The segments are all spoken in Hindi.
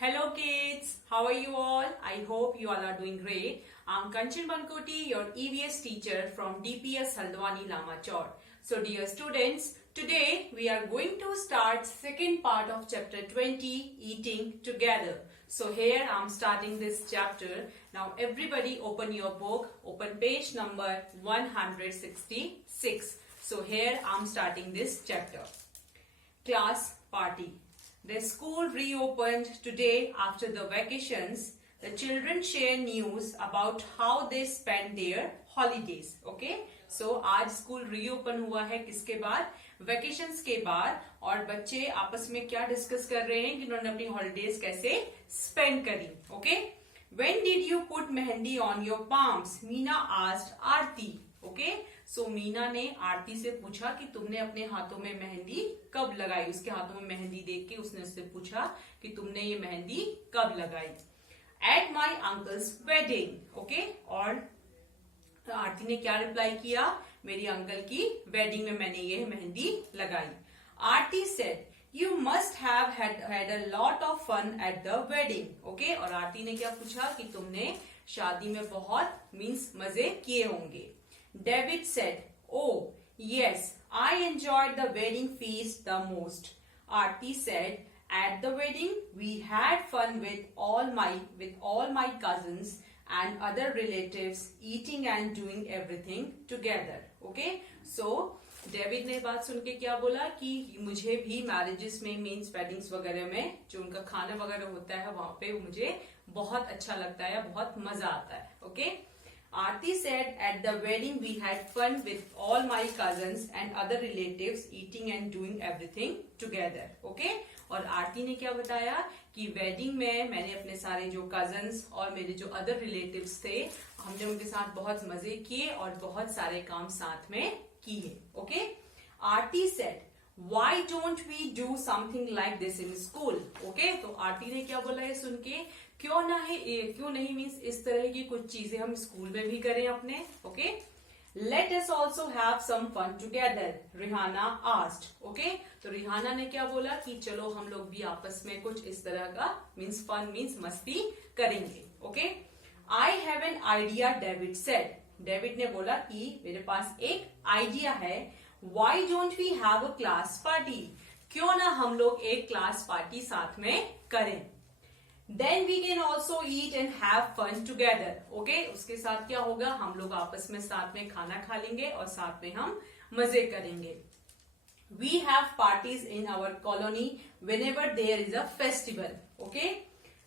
Hello kids, how are you all? I hope you all are doing great. I'm Kanchan Bankoti, your EVS teacher from DPS Haldwani Lamachor. So dear students, today we are going to start second part of chapter 20, Eating Together. So here I'm starting this chapter. Now everybody open your book, open page number 166. So here I'm starting this chapter. Class party. The school reopened today after the vacations. The children share news about how they spend their holidays. Okay? So आज स्कूल रीओपन हुआ है किसके बाद? वेकेशंस के बाद. और बच्चे आपस में क्या डिस्कस कर रहे हैं कि उन्होंने अपनी हॉलीडेज कैसे स्पेंड करी. Okay? When did you put mehndi on your palms? Meena asked Aarti. Okay? So Meena ने आरती से पूछा कि तुमने अपने हाथों में मेहंदी कब लगाई. उसके हाथों में मेहंदी देख के उसने उससे पूछा कि तुमने ये मेहंदी कब लगाई. At my uncle's wedding. Okay? और आरती ने क्या रिप्लाई किया? मेरी अंकल की वेडिंग में मैंने ये मेहंदी लगाई. Aarti said you must have had a lot of fun at the wedding. Okay? और आरती ने क्या पूछा कि तुमने शादी में बहुत मीन्स मजे किए होंगे. David said, "Oh, yes, I enjoyed the wedding feast the most." Aarti said, "At the wedding, we had fun with all my cousins and other relatives, eating and doing everything together." Okay? So, David ने बात सुन के क्या बोला कि मुझे भी मैरिजेस में मीन्स वेडिंग्स वगैरह में जो उनका खाना वगैरह होता है वहां पे मुझे बहुत अच्छा लगता है, बहुत मजा आता है. Okay? Aarti said, "At the wedding we had fun with all my cousins and other relatives eating and doing everything together." Okay? और आरती ने क्या बताया कि वेडिंग में मैंने अपने सारे जो कजन्स और मेरे जो अदर रिलेटिव्स थे हमने उनके साथ बहुत मजे किए और बहुत सारे काम साथ में किए. Okay? Aarti said, "Why don't we do something like this in school?" Okay? तो आरती ने क्या बोला ये सुन के, क्यों नहीं मीन्स इस तरह की कुछ चीजें हम स्कूल में भी करें अपने. Okay? Let us also have some fun together, Rihana asked. Okay? तो रिहाना ने क्या बोला कि चलो हम लोग भी आपस में कुछ इस तरह का मीन्स फन मीन्स मस्ती करेंगे. Okay? I have an idea, David said. David ने बोला कि मेरे पास एक आइडिया है. Why don't we have a class party? क्यों ना हम लोग एक क्लास पार्टी साथ में करें. Then we can also eat and have fun together. Okay? उसके साथ क्या होगा? हम लोग आपस में साथ में खाना खा लेंगे और साथ में हम मजे करेंगे. We have parties in our colony whenever there is a festival. Okay?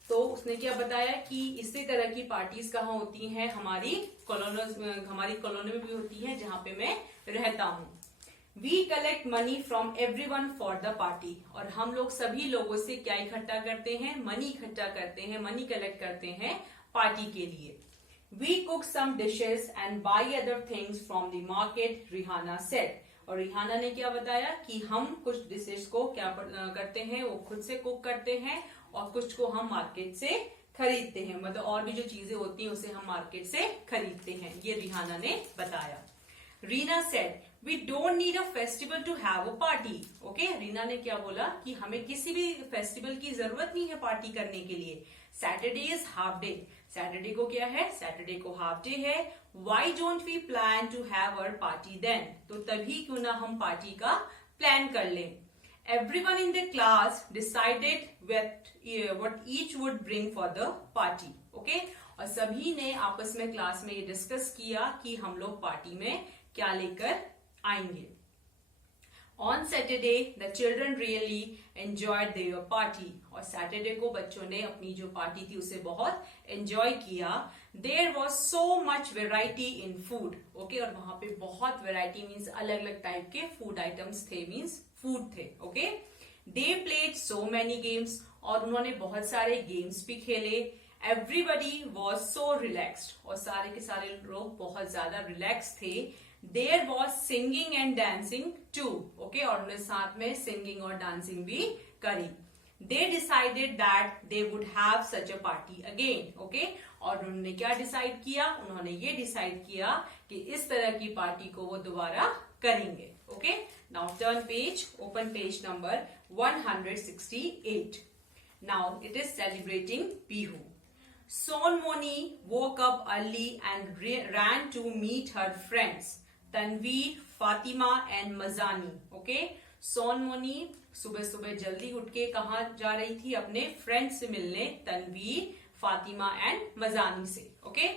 तो उसने क्या बताया कि इसी तरह की पार्टीज कहाँ होती हैं? हमारी कॉलोनी में भी होती हैं जहां पे मैं रहता हूं. We collect money from everyone for the party. और हम लोग सभी लोगों से क्या इकट्ठा करते हैं? मनी इकट्ठा करते हैं, मनी कलेक्ट करते हैं पार्टी के लिए. We cook some dishes and buy other things from the market, Rihana said. और रिहाना ने क्या बताया कि हम कुछ डिशेस को क्या करते हैं? वो खुद से कुक करते हैं और कुछ को हम मार्केट से खरीदते हैं. मतलब और भी जो चीजें होती हैं उसे हम मार्केट से खरीदते हैं. ये रिहाना ने बताया. Reena said we don't need a festival to have a party. Okay? Reena ने क्या बोला कि हमें किसी भी फेस्टिवल की जरूरत नहीं है पार्टी करने के लिए. Saturday is half day. Saturday को क्या है? सैटरडे को हाफ डे है. Why don't we plan to have our party then? तो तभी क्यों ना हम पार्टी का प्लान कर लें. Everyone in the class decided what each would bring for the party. Okay? और सभी ने आपस में क्लास में ये डिस्कस किया कि हम लोग पार्टी में क्या लेकर आएंगे. On Saturday the children really enjoyed there party. और सैटरडे को बच्चों ने अपनी जो पार्टी थी उसे बहुत एंजॉय किया. There was so much variety in food. Okay? और वहां पे बहुत वेराइटी मीन्स अलग अलग टाइप के फूड आइटम्स थे मीन्स फूड थे. Okay? They played so many games. और उन्होंने बहुत सारे गेम्स भी खेले. Everybody was so relaxed. और सारे के सारे लोग बहुत ज्यादा रिलैक्स थे. There was singing and dancing too. Okay? और उन्होंने साथ में सिंगिंग और डांसिंग भी करी. They decided that they would have such a party again. Okay? और उन्होंने क्या डिसाइड किया? उन्होंने ये डिसाइड किया कि इस तरह की पार्टी को वो दोबारा करेंगे. Okay? Now turn page, open page number 168. Now it is celebrating Bihu. Sonmoni woke up early and ran to meet her friends Tanveer, Fatima and Mazani. Okay, Sonmoni सुबह सुबह जल्दी उठ के कहाँ जा रही थी? अपने फ्रेंड से मिलने, तनवीर, फातिमा एंड मजानी से. Okay,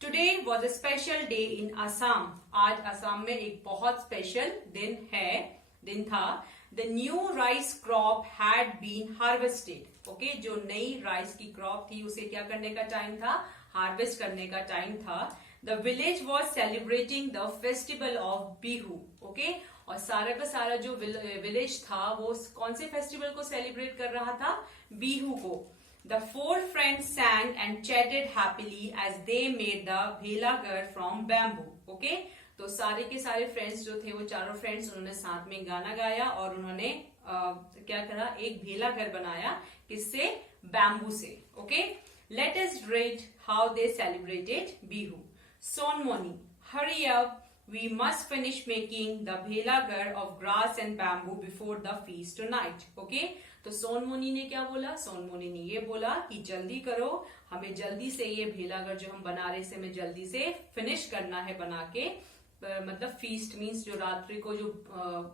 today was a special day in Assam. आज असम में एक बहुत स्पेशल दिन था. The new rice crop had been harvested. Okay, जो नई राइस की क्रॉप थी उसे क्या करने का टाइम था? हार्वेस्ट करने का टाइम था. The village was celebrating the festival of Bihu. Okay, और सारा का सारा जो विलेज था वो कौन से फेस्टिवल को सेलिब्रेट कर रहा था? बिहू को. The 4 friends sang and chatted happily as they made the bhelagar from bamboo. Okay, तो सारे के सारे फ्रेंड्स जो थे, वो चारों फ्रेंड्स, उन्होंने साथ में गाना गाया और उन्होंने क्या करा? एक भेला घर बनाया. किससे? बैम्बू से. Okay, let us read how they celebrated Bihu. Sonmoni, hurry up. We must finish making the bhelagar of grass and bamboo before the feast tonight. Okay? तो सोनमोनी ने क्या बोला? सोनमोनी ने ये बोला कि जल्दी करो, हमें जल्दी से ये भेलागर जो हम बना रहे हैं, हमें जल्दी से फिनिश करना है बना के. मतलब फीस्ट मीन्स जो रात्रि को जो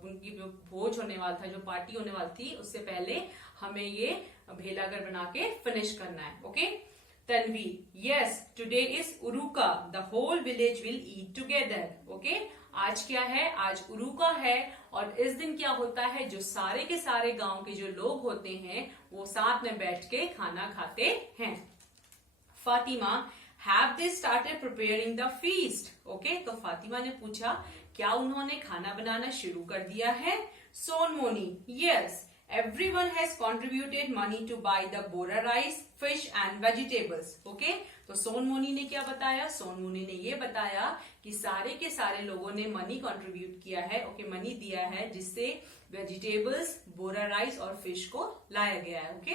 उनकी जो भोज होने वाला था, जो पार्टी होने वाली थी, उससे पहले हमें ये भेलागर बना के फिनिश करना है. Okay, Tanvi, yes, today is Uruka. The whole village will eat together. Okay? आज क्या है? आज उरुका है. और इस दिन क्या होता है? जो सारे के सारे गांव के जो लोग होते हैं वो साथ में बैठ के खाना खाते हैं. Fatima, have they started preparing the feast? Okay? तो फातिमा ने पूछा क्या उन्होंने खाना बनाना शुरू कर दिया है? Sonmoni, yes. Everyone has contributed money to buy the bora rice, fish and vegetables. Okay? तो सोनमोनी ने क्या बताया? सोनमोनी ने ये बताया कि सारे के सारे लोगों ने मनी कंट्रीब्यूट किया है. ओके, मनी दिया है जिससे वेजिटेबल्स, बोरा राइस और फिश को लाया गया है. Okay,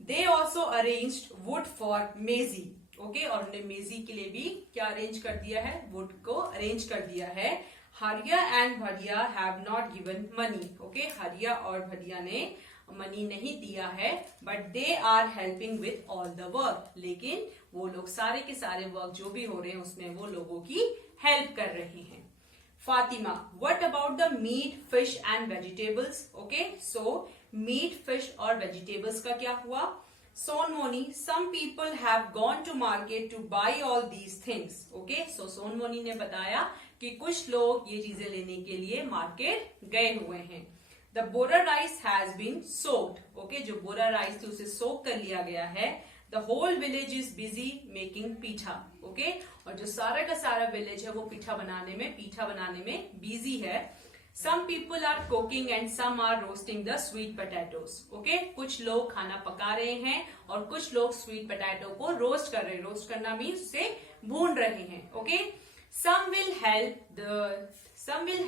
they also arranged would for मेजी. ओके, और उन्होंने मेजी के लिए भी क्या अरेंज कर दिया है? वुड को अरेंज कर दिया है. Hariya and Bhariya have not given money. Okay, Hariya और भरिया ने मनी नहीं दिया है, but they are helping with all the work. लेकिन वो लोग सारे के सारे वर्क जो भी हो रहे हैं उसमें वो लोगों की हेल्प कर रहे हैं. Fatima, what about the meat, fish and vegetables? Okay, so meat, fish और वेजिटेबल्स का क्या हुआ? Sonmoni, some people have gone to market to buy all these things. Okay, so Sonmoni ने बताया कि कुछ लोग ये चीजें लेने के लिए मार्केट गए हुए हैं. The bora rice has been soaked. Okay, जो बोरा राइस थी उसे सोक कर लिया गया है. The whole village is busy making पीठा. Okay, और जो सारा का सारा विलेज है वो पीठा बनाने में बिजी है. Some people are cooking and some are roasting the sweet potatoes. Okay, कुछ लोग खाना पका रहे हैं और कुछ लोग स्वीट पोटैटो को रोस्ट कर रहे हैं. रोस्ट करना मीन्स उसे भून रहे हैं. Okay, some will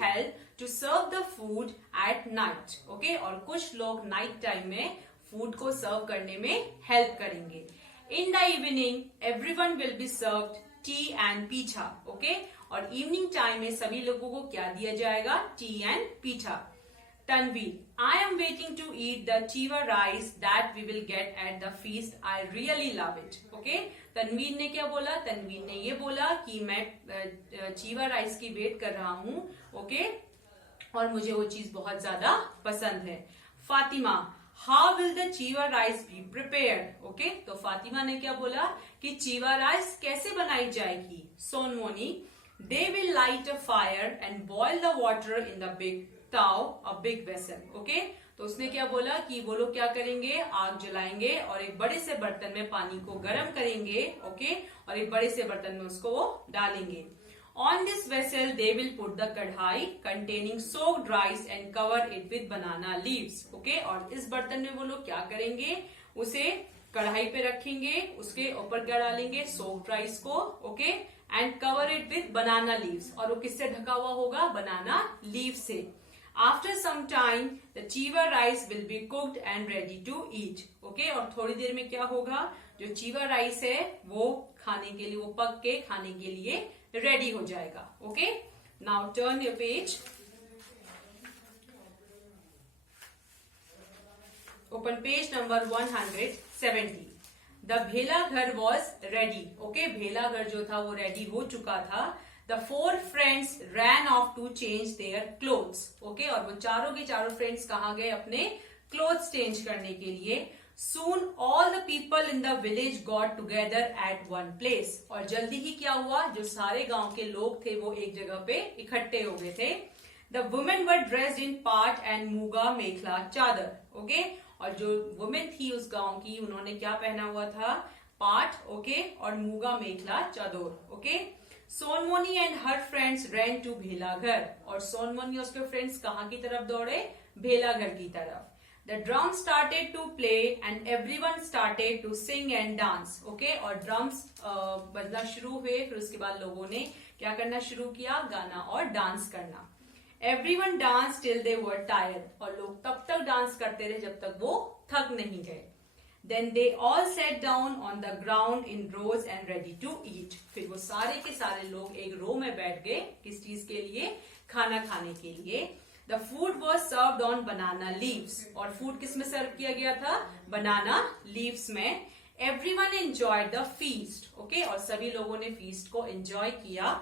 help to serve the food at night. Okay, और कुछ लोग नाइट टाइम में फूड को सर्व करने में हेल्प करेंगे. In the evening, everyone will be served tea and पीठा. Okay, और इवनिंग टाइम में सभी लोगों को क्या दिया जाएगा? Tea and pitha. Tanveer, I am waiting to eat the chewa rice that we will get at the feast. I really love it. Okay, Tanveer ने क्या बोला? तनवीर ने ये बोला कि मैं चीवा राइस की वेट कर रहा हूं. ओके, और मुझे वो चीज बहुत ज्यादा पसंद है. Fatima, how will the chewa rice be prepared? Okay, तो फातिमा ने क्या बोला कि चीवा राइस कैसे बनाई जाएगी? Sonmoni, they will light a fire and boil the water in the big tau, a big vessel. Okay, तो उसने क्या बोला कि वो लोग क्या करेंगे? आग जलाएंगे और एक बड़े से बर्तन में पानी को गर्म करेंगे. ओके, और एक बड़े से बर्तन में उसको वो डालेंगे. On this vessel they will put the कढ़ाई containing soaked rice and cover it with banana leaves. Okay, और इस बर्तन में वो लोग क्या करेंगे? उसे कढ़ाई पे रखेंगे, उसके ऊपर क्या डालेंगे? सोक्ड राइस को. Okay, and cover it with banana leaves. और वो किससे ढका हुआ होगा? बनाना लीव से. After some time the chewa rice will be cooked and ready to eat. Okay, और थोड़ी देर में क्या होगा? जो चीवा राइस है वो खाने के लिए, वो पक के खाने के लिए रेडी हो जाएगा. Okay, now turn your page. open page number 170. The भेला घर was ready. Okay, भेला घर जो था वो रेडी हो चुका था. The four friends ran off to change their clothes. Okay, और वो चारों के चारों फ्रेंड्स कहाँ गए अपने क्लोथ्स चेंज करने के लिए. Soon all the people in the village got together at one place. और जल्दी ही क्या हुआ, जो सारे गांव के लोग थे वो एक जगह पे इकट्ठे हो गए थे. The women were dressed in पाट and मूगा मेखला चादर. ओके, और जो वुमेन थी उस गांव की उन्होंने क्या पहना हुआ था, पाट, ओके, और muga mekhela chador. Okay, Sonmoni and her friends ran to भेलाघर. और सोनमोनी और उसके फ्रेंड्स कहाँ की तरफ दौड़े, भेलाघर की तरफ. The drum started to play and everyone started to sing and dance. Okay, और ड्रम्स बजना शुरू हुए, फिर उसके बाद लोगों ने क्या करना शुरू किया, गाना और डांस करना. Everyone danced till they were tired. और लोग तब तक डांस करते रहे जब तक वो थक नहीं गए. Then they all sat down on the ground in rows and ready to eat. फिर वो सारे के सारे लोग एक रो में बैठ गए, किस चीज के लिए, खाना खाने के लिए. The food was served on banana leaves. और फूड किस में सर्व किया गया था, बनाना लीव्स में. Everyone enjoyed the feast. Okay, और सभी लोगों ने फीस्ट को एंजॉय किया.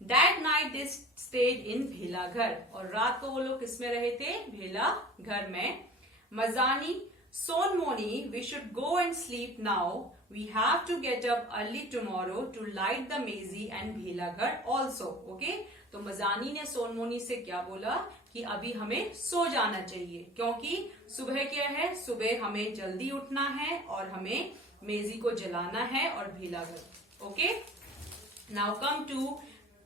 That night they stayed in भेलाघर. और रात को वो लोग किस में रहे थे, भेलाघर में. Mazani, Sonmoni, we should go and sleep now. We have to get up early tomorrow to light the maize and भेलाघर also. Okay, तो मजानी ने सोनमोनी से क्या बोला कि अभी हमें सो जाना चाहिए, क्योंकि सुबह क्या है, सुबह हमें जल्दी उठना है और हमें मेजी को जलाना है और भेलाघर. Okay, now come to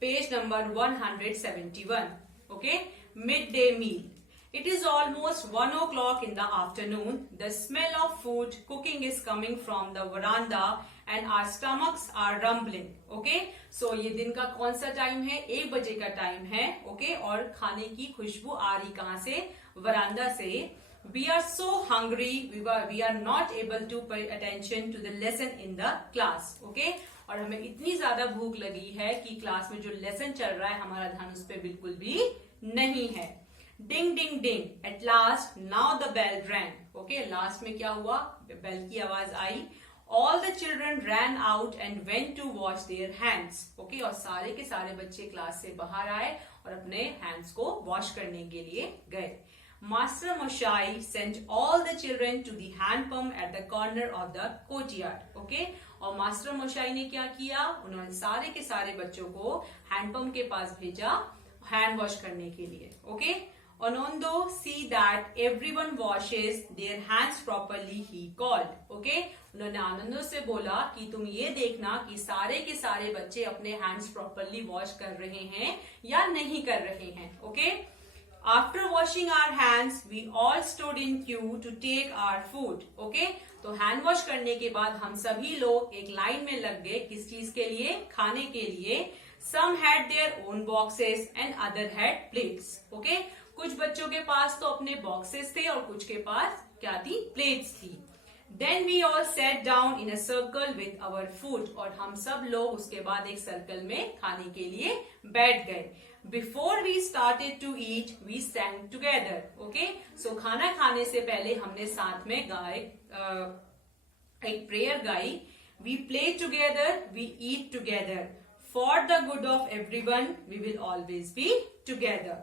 page number 171. Okay, mid day meal. It is almost 1 o'clock in the afternoon. The smell of food cooking is coming from the veranda and our stomachs are rumbling. Okay, so ये दिन का कौन सा टाइम है, 1 बजे का टाइम है. Okay, और खाने की खुशबू आ रही कहाँ से, वरांडा से. We are so hungry. We are not able to pay attention to the lesson in the class. Okay, और हमें इतनी ज्यादा भूख लगी है कि क्लास में जो लेसन चल रहा है हमारा ध्यान उस पर बिल्कुल भी नहीं है. Ding ding ding. At last, now the bell rang. Okay, last में क्या हुआ, बेल की आवाज आई. All the children ran out and went to wash their hands. Okay, और सारे के सारे बच्चे क्लास से बाहर आए और अपने हैंड्स को वॉश करने के लिए गए. Master Moshai sent all the children to the hand pump at the corner of the courtyard. Okay, और मास्टर मोशाई ने क्या किया, उन्होंने सारे के सारे बच्चों को हैंड पंप के पास भेजा हैंड वॉश करने के लिए. Okay, Onondo, see that everyone washes their hands properly, he called. Okay, उन्होंने आनंदो से बोला कि तुम ये देखना कि सारे के सारे बच्चे अपने हैंड्स प्रॉपरली वॉश कर रहे हैं या नहीं कर रहे हैं. Okay, after washing our hands, we all stood in queue to take our food. Okay, तो हैंड वॉश करने के बाद हम सभी लोग एक लाइन में लग गए, किस चीज के लिए, खाने के लिए. Some had their own boxes and other had plates. Okay, कुछ बच्चों के पास तो अपने बॉक्सेस थे और कुछ के पास क्या थी, प्लेट्स थी. Then we all sat down in a circle with our food. और हम सब लोग उसके बाद एक सर्कल में खाने के लिए बैठ गए. Before we started to eat, we sang together. Okay, so खाना खाने से पहले हमने साथ में गाए, एक प्रेयर गाई. We play together, we eat together. For the good of everyone, we will always be together.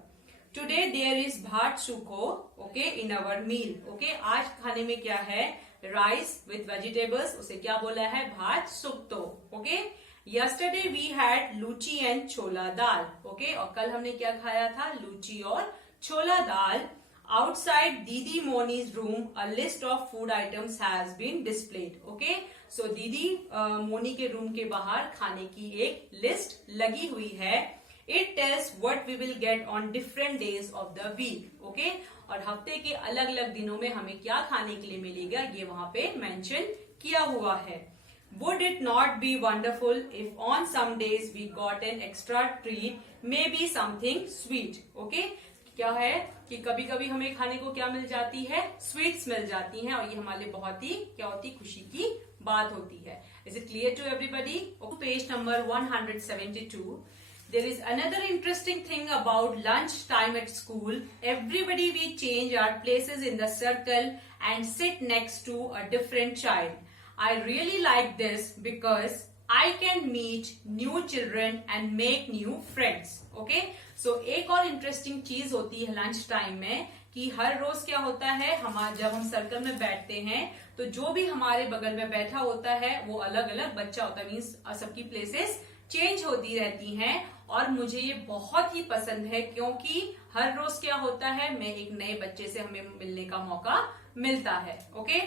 Today there is bhat sukho, okay, in our meal. Okay, आज खाने में क्या है, राइस विथ वेजिटेबल्स, उसे क्या बोला है, bhat shukto. Okay, yesterday we had luchi and chola dal. Okay, और कल हमने क्या खाया था, लूची और छोला दाल. Outside Didi Moni's room, a list of food items has been displayed. Okay, so दीदी मोनी के रूम के बाहर खाने की एक लिस्ट लगी हुई है. It tells what we will get on different days of the week. Okay, और हफ्ते के अलग अलग दिनों में हमें क्या खाने के लिए मिलेगा ये वहां पे मेंशन किया हुआ है. Would it not be wonderful if on some days we got an extra treat, maybe something sweet? Okay, क्या है कि कभी कभी हमें खाने को क्या मिल जाती है, स्वीट्स मिल जाती हैं, और ये हमारे लिए बहुत ही क्या होती, खुशी की बात होती है. Is it clear to everybody? Page number 172. There is another interesting thing about lunch time at school. Everybody we change our places in the circle and sit next to a different child. I really like this because I can meet new children and make new friends. Okay? So एक और interesting चीज होती है lunch time में कि हर रोज क्या होता है, जब हम सर्कल में बैठते हैं तो जो भी हमारे बगल में बैठा होता है वो अलग अलग बच्चा होता है, मीन्स सबकी प्लेसेस चेंज होती रहती हैं और मुझे ये बहुत ही पसंद है क्योंकि हर रोज क्या होता है, मैं एक नए बच्चे से हमें मिलने का मौका मिलता है. Okay,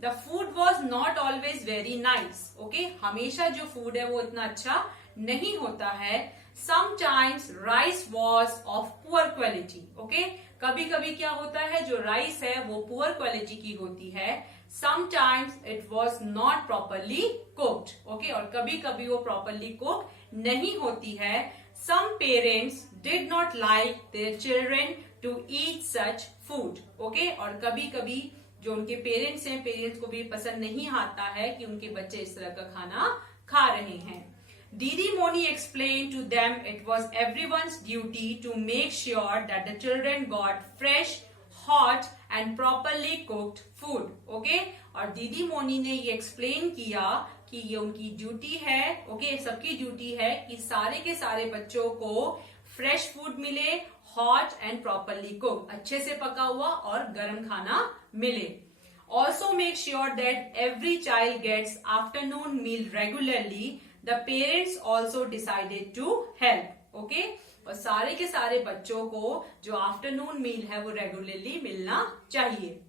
the food was not always very nice. Okay, हमेशा जो फूड है वो इतना अच्छा नहीं होता है. Sometimes rice was of poor quality. Okay, कभी कभी क्या होता है, जो राइस है वो पुअर क्वालिटी की होती है. Sometimes it was not properly cooked. Okay, और कभी कभी वो properly cooked नहीं होती है. Some parents did not like their children to eat such food. Okay, और कभी कभी जो उनके पेरेंट्स हैं, पेरेंट्स को भी पसंद नहीं आता है कि उनके बच्चे इस तरह का खाना खा रहे हैं. Didi Moni explained to them it was everyone's duty to make sure that the children got fresh, hot and properly cooked food. Okay, और दीदी मोनी ने ये एक्सप्लेन किया कि ये उनकी ड्यूटी है. ओके, सबकी ड्यूटी है कि सारे के सारे बच्चों को फ्रेश फूड मिले, हॉट एंड प्रॉपरली कुक, अच्छे से पका हुआ और गर्म खाना मिले. Also make sure that every child gets afternoon meal regularly. The parents also decided to help. Okay, और सारे के सारे बच्चों को जो आफ्टरनून मील है वो रेगुलरली मिलना चाहिए.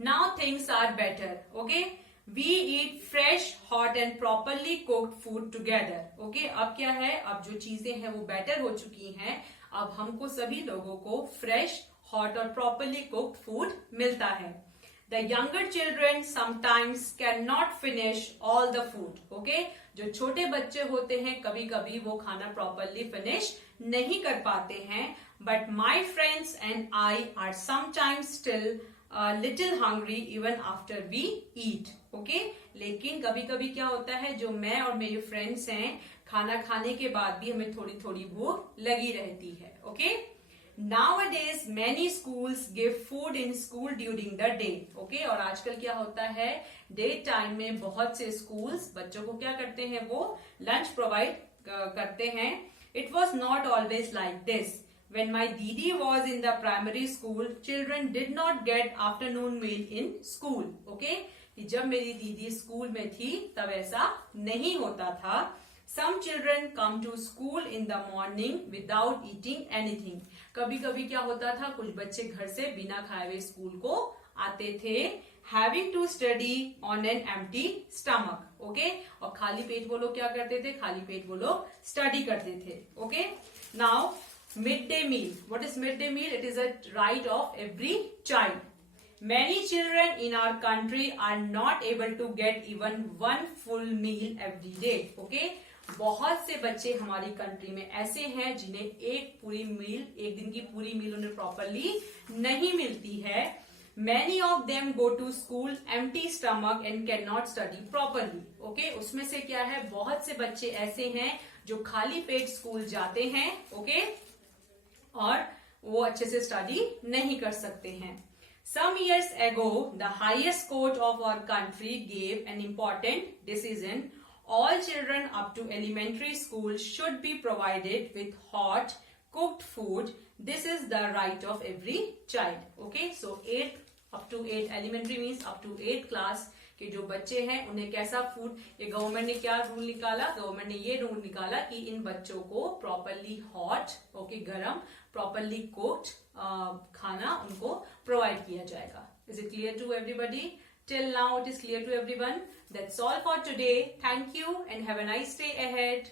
Now things are better. Okay, we eat fresh, hot and properly cooked food together. Okay, अब क्या है, अब जो चीजें हैं वो बेटर हो चुकी हैं. अब हमको सभी लोगों को फ्रेश, हॉट और प्रॉपरली कुक्ड फूड मिलता है. The younger children sometimes cannot finish all the food. Okay, जो छोटे बच्चे होते हैं कभी कभी वो खाना प्रॉपरली फिनिश नहीं कर पाते हैं. But my friends and I are sometimes still a little hungry even after we eat. Okay, लेकिन कभी कभी क्या होता है, जो मैं और मेरे फ्रेंड्स हैं, खाना खाने के बाद भी हमें थोड़ी थोड़ी भूख लगी रहती है. Okay, Nowadays many schools give food in school during the day. Okay, और आजकल क्या होता है, डे टाइम में बहुत से स्कूल्स बच्चों को क्या करते हैं, वो लंच प्रोवाइड करते हैं. It was not always like this. When my Didi was in the primary school, children did not get afternoon meal in school. Okay, जब मेरी दीदी स्कूल में थी तब ऐसा नहीं होता था. Some children come to school in the morning without eating anything. कभी कभी क्या होता था, कुछ बच्चे घर से बिना खाए हुए स्कूल को आते थे. Having to study on an empty stomach. Okay, और खाली पेट वो लोग क्या करते थे, खाली पेट वो लोग स्टडी करते थे. Okay, now midday meal. What is midday meal? It is a right of every child. Many children in our country are not able to get even one full meal every day. Okay, बहुत से बच्चे हमारी कंट्री में ऐसे हैं जिन्हें एक दिन की पूरी मील उन्हें प्रॉपरली नहीं मिलती है. Many of them go to school empty stomach and cannot study properly. Okay, उसमें से क्या है, बहुत से बच्चे ऐसे हैं जो खाली पेट स्कूल जाते हैं. Okay, और वो अच्छे से स्टडी नहीं कर सकते हैं. Some years ago, the highest court of our country gave an important decision. All children up to elementary school should be provided with hot, cooked food. This is the right of every child. Okay, so 8 up to 8 elementary means up to 8 class के जो बच्चे हैं उन्हें कैसा फूड, ये गवर्नमेंट ने क्या रूल निकाला, गवर्नमेंट ने ये रूल निकाला कि इन बच्चों को प्रॉपरली हॉट, ओके गरम, प्रॉपरली कुक्ड खाना उनको प्रोवाइड किया जाएगा. Is it clear to everybody? Till now it is clear to everyone. That's all for today. Thank you and have a nice day ahead.